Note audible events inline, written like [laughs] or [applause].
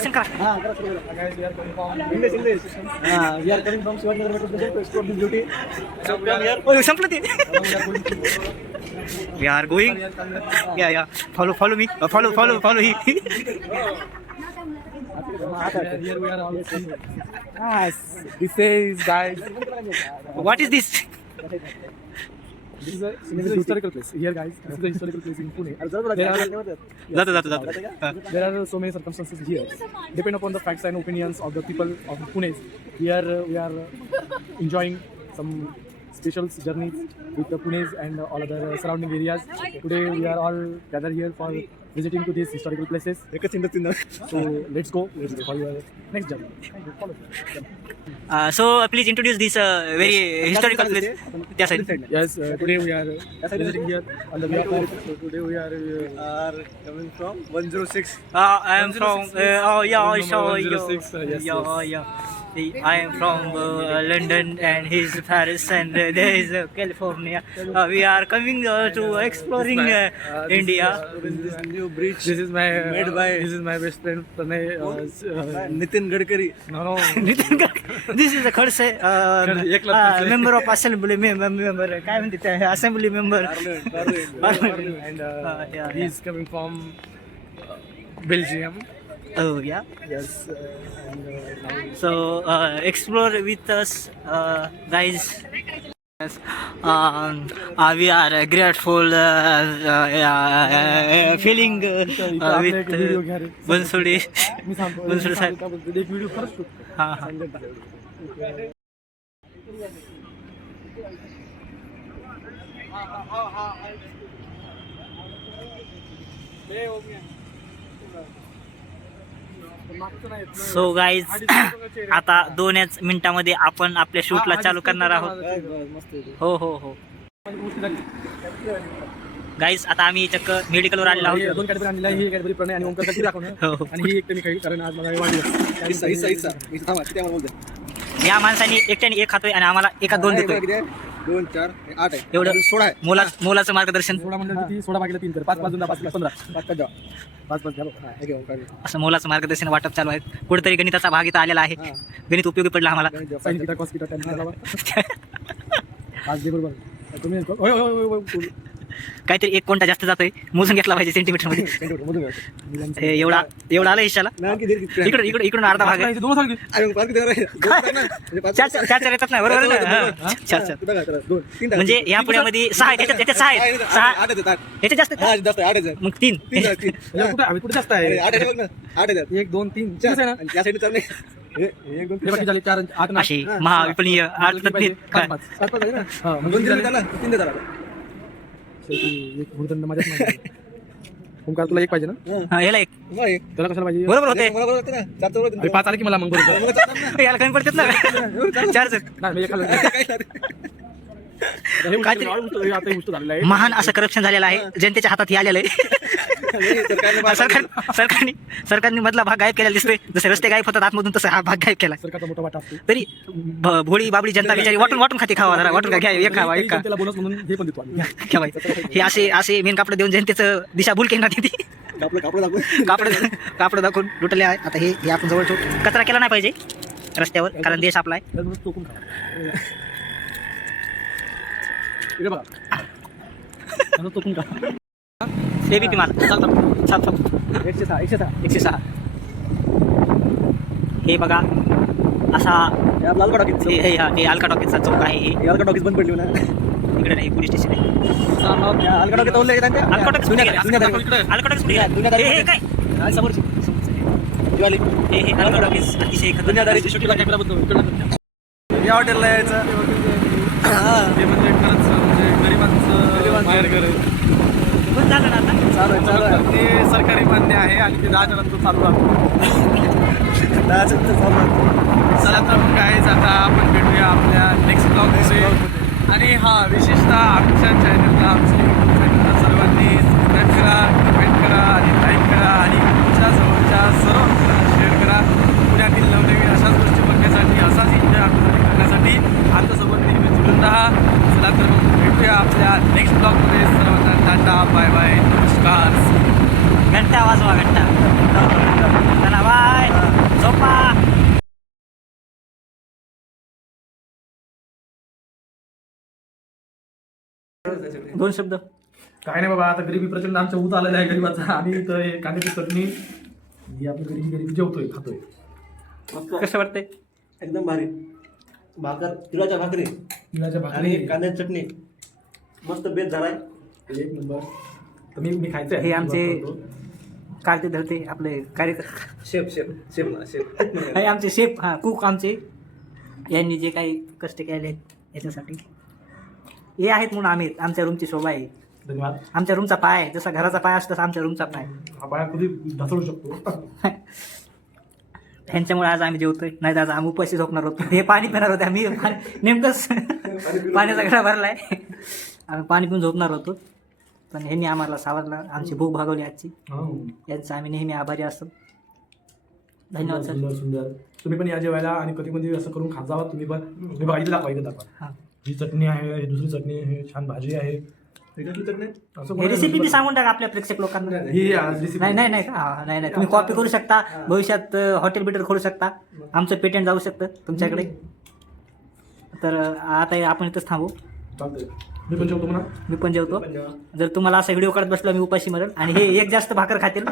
Present ka. Ah, guys, we are coming from English, ah, Nagar, coming from Metro Station to explore beauty. So we are here. Oh, simple. din. Ah, we are going. Yeah, yeah. Follow, follow me. Uh, follow, follow, follow him. Here we are all. Yes. This says, guys. What is this? This is a, this is a historical place. Here, guys, this is a historical place in Pune. There are, जातो जातो जातो हा. there are so many circumstances here. Depend upon the facts and opinions of the people of Pune. Here uh, we are uh, enjoying some special journeys with the Pune's and all other uh, surrounding areas. Today we are all gathered here for visiting to these historical places. So let's go let's for next journey. Uh, so uh, please introduce this uh, very historical place. That side. Yes, uh, today we are uh, visiting here on the way So today we are, uh, are coming from 106. Uh, I am from. Uh, oh yeah, I saw 106, uh, yes, yeah, yes. oh yeah. I am from uh, London and he's Paris and uh, there is uh, California. Uh, we are coming uh, to exploring uh, uh, this India. is, uh, This is new bridge This is my uh, Made by- this is my best friend Pranay. Uh, s- uh, Nitin Gadkari. no, no. [laughs] Nitin Gadkari. This is a Khadse Khadse, एकला Khadse. Member of assembly member काय म्हणते ते assembly member [laughs] Parliament, Parliament. and uh, Uh, yeah, he's coming from uh, Belgium. Oh yeah. Yes, uh, and uh, now So uh, explore with us, uh, guys. Yes. Um, uh, we are uh, grateful, uh, uh, uh, feeling uh, इथं uh, आपलं with एक video घ्या uh, रे. बनसोडे. मी सांगतो बनसोडे मी साहेब. सांगतो so guys आता दोनच मिनिटामध्ये आपण आपल्या शूटला चालू करणार आहोत हो हो हो गाईज आता आम्ही चक्क मेडिकलवर आलेलो आहोत दोन कॅडबरी आणलेल्या आहे. ही कॅडबरी प्रणय आणि साठी दाखवणार हो, हो. ही मी खाईल कारण आज मला वाढली? या माणसाने एकट्याने एक खातोय आणि आम्हाला एका दोन देतोय? दोन चार हे आठ आहे. एवढं सोळा आहे. मोला मोलाचं मार्गदर्शन. सोळा म्हणलं किती सोळा भागीला तीन कर पाच पाच दोन पाच पाच पंधरा. पाच पाच. पाच पाच. असं मोलाचं मार्गदर्शन वाटप चालू आहे. कुठेतरी गणिताचा भाग इथं आलेला आहे. गणित उपयोगी पडला आम्हाला. [laughs] पाच बरोबर. तुम्ही काहीतरी एक कोणता जास्त जातोय मोजून घेतला पाहिजे सेंटीमीटरमध्ये हे एवढा एवढा आलं हिशाला नाही, किती आहे, किती आहे? इकडून इकडून इकडून अर्धा भाग? म्हणजे चार चार येतात ना बरोबर आहे ना हा. चार चार बघा, चला, दोन, तीन टाका. म्हणजे या पुण्यामध्ये सहा आहेत याच्यात याच्यात सहा आहे, आहेत आठ सहा. याच्यात जास्त हा. मग तीन कुठे आम्ही कुठे जास्त आहे. एक दोन तीन चार. हे, हे हे अशी महाविपणीय आठ हा मग एक भूर्दंड माझ्याच मागे. ओंकार तुला एक पाहिजे ना? हा. हा, याला एक. हा, हे. त्याला कशाला पाहिजे? बरोबर होते. बरोबर होतं ना? चार चौघं अरे पाच आले की मला मग बरोबर. चार. याला कमी पडतात ना. चार जण नाही मी एकाला [laughs] काय. हे उष्ट- काहीतरी- हे हे आता उष्ट झालेलं आहे. महान असं करप्शन झालेलं आहे. जनतेच्या हातात हे आलेलं आहे. हे सरकार सरकारने सरकारने मधला भाग गायब केलेला दिसतोय. जसे रस्ते गायब होतात आतमधून तसा हा भाग गायब केला. सरकारचा मोठा वाटा असतो. तरी भ- भोळी बाबडी जनता बिचारी वाटून वाटून खाते खावा जरा वाटून घ्या एक खावा एक खा. त्याला बोनस म्हणून हे पण देतो आम्ही. [laughs] घ्या बाई. हे असे असे मेन कापड देऊन जनतेचं दिशाभूल केली येते आपलं कापड दाखवून. कापड कापड दाखवून लुटले आहे. आता हे हे आपण जवळ ठेवू. कचरा केला नाही पाहिजे रस्त्यावर कारण देश आपला आहे. खा इकडे बघा. खा एबीपी माझा चालतं चालतं एकशे सहा एकशे सहा. एकशे सहा. हे बघा असा हे लालबाग टॉकीज. हे हे- हा, हे अलका टॉकीजचा चौक आहे. हे हे अलका टॉकीज बंद पडली ना इकडे नाही पोलीस स्टेशन आहे. अलका टॉकीज तोडले त्यांच्या अलका टॉकीज? जुन्या. अलका टॉकीज? दुनियादारी हे हे काय? हा, समोरची. ही वाली. हे हे अलका टॉकीज अतिशय दुनियादारीची शेवटीला कॅमेरा बद्दल या हॉटेलला यायचं. हा. ते म्हणजे खरंच म्हणजे गरिबांचं बाहेर घर बंद झालं ना आता? चालू आहे चालू आहे. ते सरकारी मान्य आहे आणि ते दहा जणांचं चालू राहतो दहाचं तर चालू आहे. चला तर मग काय आता आपण भेटूया आपल्या नेक्स्ट ब्लॉगमध्ये आणि हा विशेषतः आमच्या चॅनलला आमच्या सर्वांनी सबस्क्राईब करा कमेंट करा बाय बाय नमस्कार. घंटा वाजवा घंटा चला बाय. झोपा. दोन शब्द. काय नाही बाबा आता गरिबी प्रचंड आमच्या ऊत आलेला आहे गरीबाचा. आणि इथं हे कांद्याची चटणी. ही आपली गरिबी गरिबी जेवतोय खातोय. मस्त कसं वाटतंय? एकदम भारी. भाकर तिळाच्या भाकरी. तिळाच्या भाकरी. आणि कांद्याची चटणी. मस्त बेत झालाय. एक नंबर. तर मी खायचं हे आमचे काढते धरते आपले कार्यक्रम शेफ शेफ शेफ शेफ. [laughs] हे आमचे शेफ हां कुक आमचे. यांनी जे काही कष्ट केले आहेत याच्यासाठी. हे आहेत म्हणून आम्ही आमच्या रूमची शोभा आहे. धन्यवाद. आमच्या रूमचा पाय आहे. जसा घराचा पाय असतो तसा आमच्या रूमचा पाय हा पाया कधी ढसळू शकतो. [laughs] ह्यांच्यामुळे आज आम्ही जेवतोय. नाही तर आज आम्ही उपाशी झोपणार होतो. हे पाणी पिणार होते आम्ही. [laughs] पाणी- नेमकंच पाण्याचा घडा भरलाय. आम्ही पाणी पिऊन झोपणार होतो. पण ह्यांनी आम्हाला सावरला. आमची भूक भागवली आजची. हा. यांचं आम्ही नेहमी आभारी असतो. धन्यवाद सर. सुंदर. सुंदर तुम्ही पण या जेवायला आणि कधी कधी असं करून खात जावा तुम्ही पण. तुम्ही इथे दाखवा इथे दाखवा. हां. ही चटणी आहे ही दुसरी चटणी आहे छान भाजी आहे. त्याच्यातली चटणी? असं हे कोणाला रेसिपी बी सांगून टाका आपल्या प्रेक्षक लोकांना. ही आज recipe. नाही नाही नाही. का हा, नाही नाही. तुम्ही कॉपी करू शकता. भविष्यात हॉटेल बिटेल खोलू शकता. आमचं पेटेंट जाऊ शकतं तुमच्याकडे. तर अं, आता हे आपण इथंच थांबू. चालतंय. मी पण जेवतो म्हणा. मी पण जेवतो. जर तुम्हाला असा व्हिडिओ काढत बसलो मी उपाशी मरेल आणि हे एक जास्त भाकर खातील.